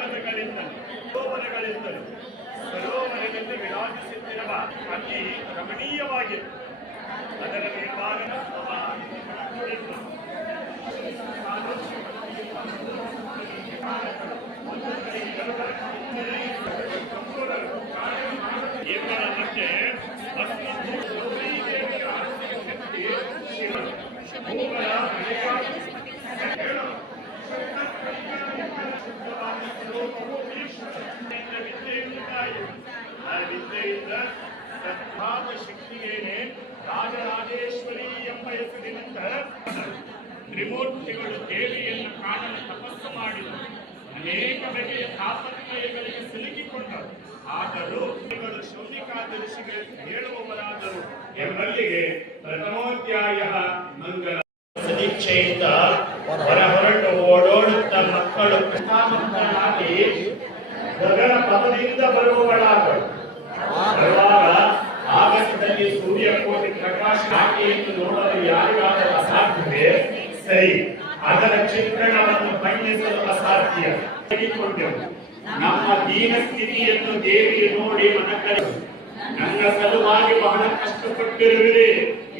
ಸರೋವರಗಳಿಂದಲೂ ಸರೋವರದಲ್ಲಿ ವಿರಾಜಿಸುತ್ತಿರುವ ಅತಿ ರಮಣೀಯವಾಗಿದೆ. ಅದರ ಮೇಲ್ಭಾಗದ ಇವುಗಳ ಮಧ್ಯೆ ವಿದ್ಯೆಯಿಂದ ಸದ್ಭಾವ ಶಕ್ತಿಗೇನೆ ರಾಜರಾಜೇಶ್ವರಿ ಎಂಬ ಹೆಸರಿನಿಂದ ತ್ರಿಮೂರ್ತಿಗಳು ದೇವಿಯನ್ನು ಕಾಣಲು ತಪಸ್ಸು ಮಾಡಿದರು. ಅನೇಕ ಬಗೆಯ ತಾಪತ್ರಯಗಳಿಗೆ ಸಿಲುಕಿಕೊಂಡರು. ಆದರೂ ಇವರು ಶೌನಿಕಾದರ್ಶಿಗಳಿಗೆ ಹೇಳುವವರಾದರು ಎಂಬಲ್ಲಿಗೆ ಪ್ರಥಮೋಧ್ಯಾಯ ಮಂಗಲ. ಸದೀಕ್ಷೆಯಿಂದ ಹೊರಹೊರಟು ಓಡೋಡುತ್ತ ಮಕ್ಕಳು ಕೃತಾಮಂತರಾಗಿ ಗಗನ ಪದದಿಂದ ಬರುವವಳಾದಳು. ಬರುವಾಗ ಆಗಸದಲ್ಲಿ ಸೂರ್ಯಕೋಟಿ ಪ್ರಕಾಶ ಆಕೆಯನ್ನು ನೋಡಲು ಯಾರಿಗಾದರೂ ಅಸಾಧ್ಯವೇ? ಸರಿ, ಅದರ ಚಿತ್ರಣವನ್ನು ಬಣ್ಣಿಸಲು ಅಸಾಧ್ಯ. ತೆಗೆದುಕೊಂಡೆವು. ನಮ್ಮ ದೀನ ಸ್ಥಿತಿಯನ್ನು ದೇವಿಗೆ ನೋಡಿ ಮನಕರೆ ನನ್ನ ಸಲುವಾಗಿ ಬಹಳ ಕಷ್ಟಪಟ್ಟಿರುವಿರಿ.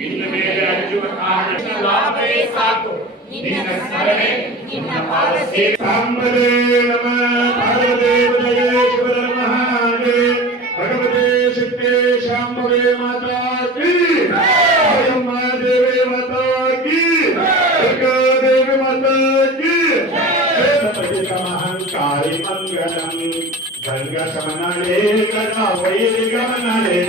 ಇನ್ನು ಮೇಲೆ ಅಂಜುವ ಕಾರಣ ಲಾಭವೇ ಸಾಕು. ನಿನ್ನ ಸ್ಮರಣೆ, ನಿನ್ನ ಪಾದ ಸೇವೆ. ಸಾಂಬರೇ ನಮಃ ಪಾರ್ವತೇ ಶಿವರ ಮಹಾದೇ ಭಗವತೆ ಶಕ್ತಿ ಶಾಂಭವೇ ಮಾತಾ ಕೀ ದೇವಿ ಮಾತಾ ಕೀ ದೇವಿ ಮಾತಾ ಕೀ. ಮಹಂಕಾರಿ ಮಂಗಲಂ ಗಂಗ ಶಮನಲೇ ಗಣ ವೈರಿ ಗಮನಲೇ.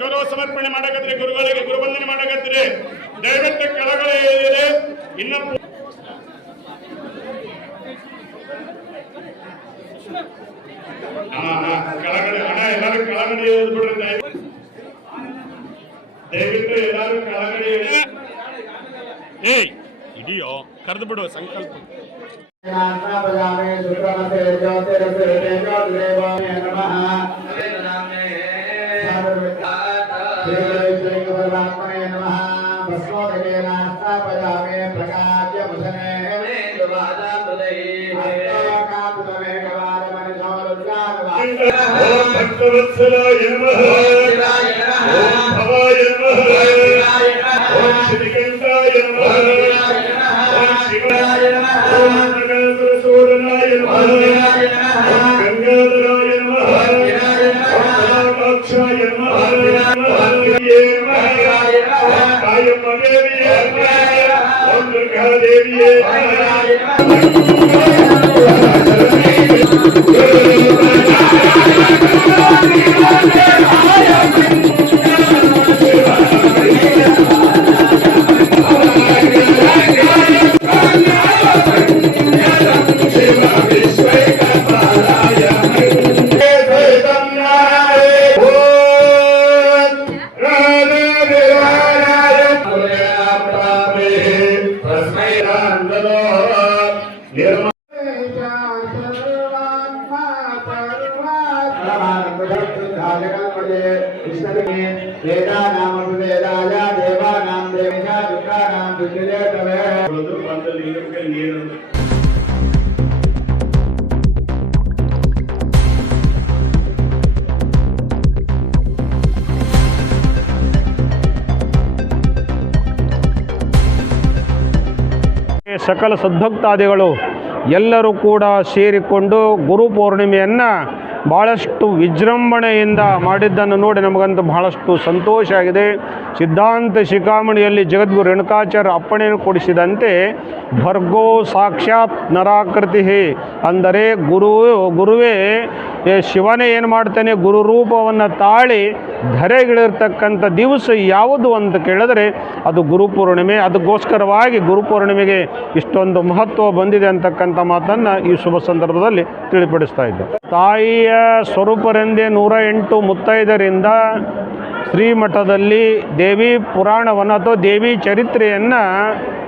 ಗೌರವ ಸಮರ್ಪಣೆ ಮಾಡಕತ್ರಿ, ಗುರುಗಳಿಗೆ ಗುರುವಂದನೆ ಮಾಡಕತ್ರಿ. ದಯವಿಟ್ಟು ಕೆಳಗಡೆ ಇನ್ನು ಕೆಳಗಡೆ ಹಣ ಎಲ್ಲರೂ ಕೆಳಗಡೆ ಬಿಡ್ರಿ. ದಯವಿಟ್ಟು ಎಲ್ಲರೂ ಕೆಳಗಡೆ ಇದೆಯೋ ಕರೆದು ಬಿಡುವ ಸಂಕಲ್ಪ. ಭಕ್ತವತ್ಸಲಾಯ ನಮಃ, ಓಂ ಭವಾಯ ನಮಃ, ಓಂ ಶ್ರೀಕಂಠಾಯ ನಮಃ, ಓಂ ಶಿವಾಯ ನಮಃ, ಓಂ ನಗರಸೂರನಾಯ ನಮಃ, ಓಂ ಗಂಗಾಧರಾಯ ನಮಃ, ಓಂ ಕಲಾಕಾಕ್ಷಾಯ ನಮಃ, ಓಂ ಕಾಯಮ್ಮ ದೇವಿಯೇ ನಮಃ, ಓಂ ದುರ್ಗಾದೇವಿಯೇ ಸಕಲ ಸದ್ಭಕ್ತಾದಿಗಳು ಎಲ್ಲರೂ ಕೂಡ ಸೇರಿಕೊಂಡು ಗುರುಪೌರ್ಣಿಮೆಯನ್ನು ಭಾಳಷ್ಟು ವಿಜೃಂಭಣೆಯಿಂದ ಮಾಡಿದ್ದನ್ನು ನೋಡಿ ನಮಗಂತೂ ಬಹಳಷ್ಟು ಸಂತೋಷ ಆಗಿದೆ. ಸಿದ್ಧಾಂತ ಶಿಖಾಮಣಿಯಲ್ಲಿ ಜಗದ್ಗುರು ರೇಣುಕಾಚಾರ್ಯ ಅಪ್ಪಣೆಯನ್ನು ಕೊಡಿಸಿದಂತೆ ಭರ್ಗೋ ಸಾಕ್ಷಾತ್ ನರಾಕೃತಿ, ಅಂದರೆ ಗುರುವೇ ಶಿವನೇ ಏನು ಮಾಡ್ತಾನೆ, ಗುರು ರೂಪವನ್ನು ತಾಳಿ ಧರೆಗಿಳಿರ್ತಕ್ಕಂಥ ದಿವಸ ಯಾವುದು ಅಂತ ಕೇಳಿದ್ರೆ ಅದು ಗುರುಪೂರ್ಣಿಮೆ. ಅದಕ್ಕೋಸ್ಕರವಾಗಿ ಗುರುಪೂರ್ಣಿಮೆಗೆ ಇಷ್ಟೊಂದು ಮಹತ್ವ ಬಂದಿದೆ ಅಂತಕ್ಕಂಥ ಮಾತನ್ನು ಈ ಶುಭ ಸಂದರ್ಭದಲ್ಲಿ ತಿಳಿಪಡಿಸ್ತಾ ಇದ್ದೆ. ತಾಯಿಯ ಸ್ವರೂಪರೆಂದೇ 108 ಮುತ್ತೈದರಿಂದ ಶ್ರೀಮಠದಲ್ಲಿ ದೇವಿ ಪುರಾಣವನ್ನು ಅಥವಾ ದೇವಿ ಚರಿತ್ರೆಯನ್ನು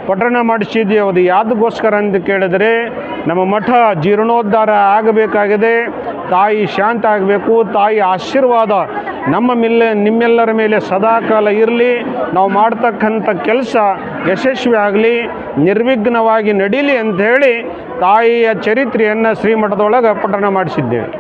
ಪಠಣ ಮಾಡಿಸಿದ್ದೀವಿ. ಅದು ಯಾವುದಕ್ಕೋಸ್ಕರ ಅಂತ ಕೇಳಿದರೆ ನಮ್ಮ ಮಠ ಜೀರ್ಣೋದ್ಧಾರ ಆಗಬೇಕಾಗಿದೆ, ತಾಯಿ ಶಾಂತ ಆಗಬೇಕು, ತಾಯಿ ಆಶೀರ್ವಾದ ನಿಮ್ಮೆಲ್ಲರ ಮೇಲೆ ಸದಾಕಾಲ ಇರಲಿ, ನಾವು ಮಾಡ್ತಕ್ಕಂಥ ಕೆಲಸ ಯಶಸ್ವಿ ಆಗಲಿ, ನಿರ್ವಿಘ್ನವಾಗಿ ನಡೀಲಿ ಅಂಥೇಳಿ ತಾಯಿಯ ಚರಿತ್ರೆಯನ್ನು ಶ್ರೀಮಠದೊಳಗೆ ಪಠಣ ಮಾಡಿಸಿದ್ದೇವೆ.